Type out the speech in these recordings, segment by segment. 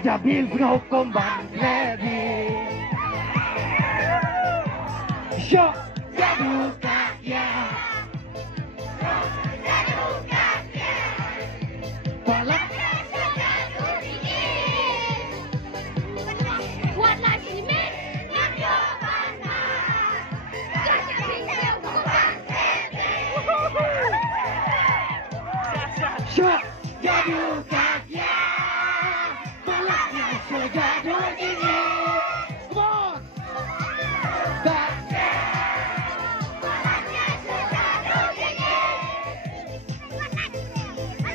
Jadi kau kembali lagi. Syok jadu kaya. Balak. Wala sini ngamyo mana. Gaya bingkau kembali. Syok jadu kaya. Jadu ini, come on, back.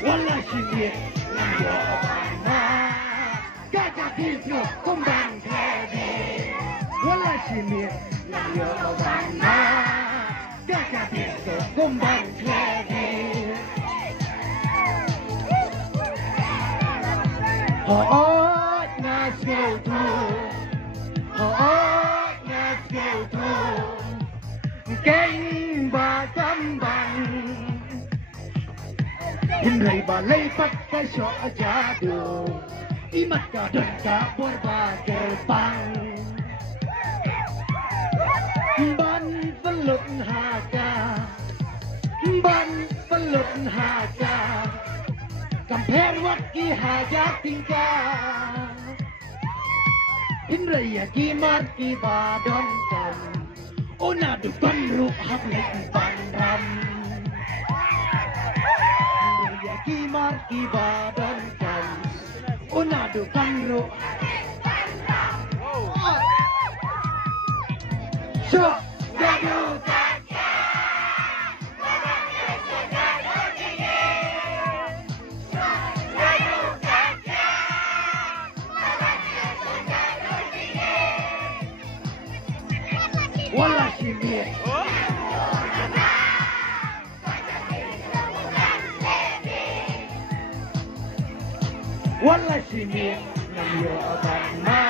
Wala sini ngamyo mana. Gaya bingkau kembali lagi. Wala sini ngamyo mana. Gaya bingkau kembali lagi. Oh. Let's go to, let's go to, kênh bà tâm bằng, hình rầy bà lấy bắt cái sọ giá đường, ý mặt cả đời cả bôi bà kề bằng, ban phân luận hà ca, ban phân luận hà ca, cầm phépวัดกี่หายากจริงจ้า Hindraya kimat kibadon kan, ona dukan rup hablek bandam. Hindraya kimat kibadon kan, ona dukan rup hablek bandam. Syok jadu kaya, balaknya segala gini. Syok jadu kaya, balaknya segala gini. Wala sini. Wala sini ngamyo abana.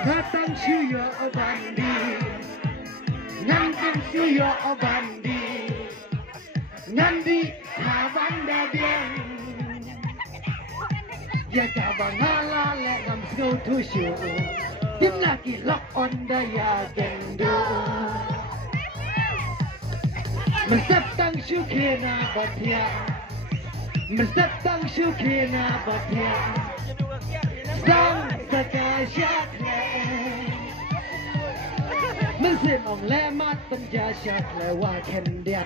Datang suyo bandi, ngantin suyo bandi, ngandi habanda biang. Ya kabangala le ngam snow to show, tim lagi lock on daya gendo. Mesatang syukena batia, mesatang syukena batia. Sang sekasyak mesin ong lemat penjajah lewat kendiat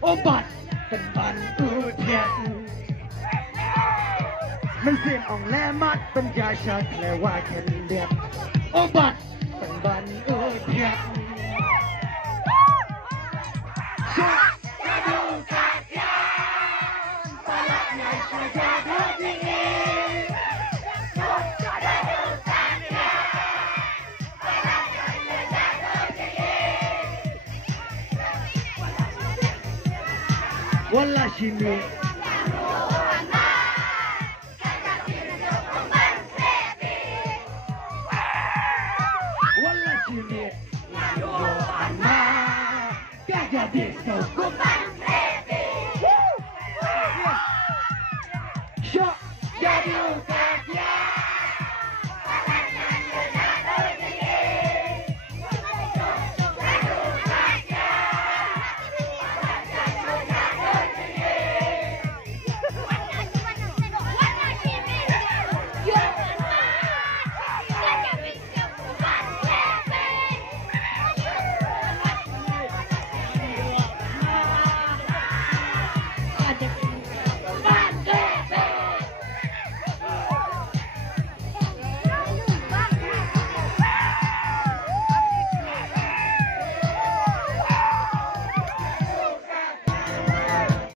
obat penban udiat mesin ong lemat penjajah lewat kendiat obat penban udiat jadu kaya palaknya jadu tinggi. Wala sini. Wala sini. Gaya bingkau kembali.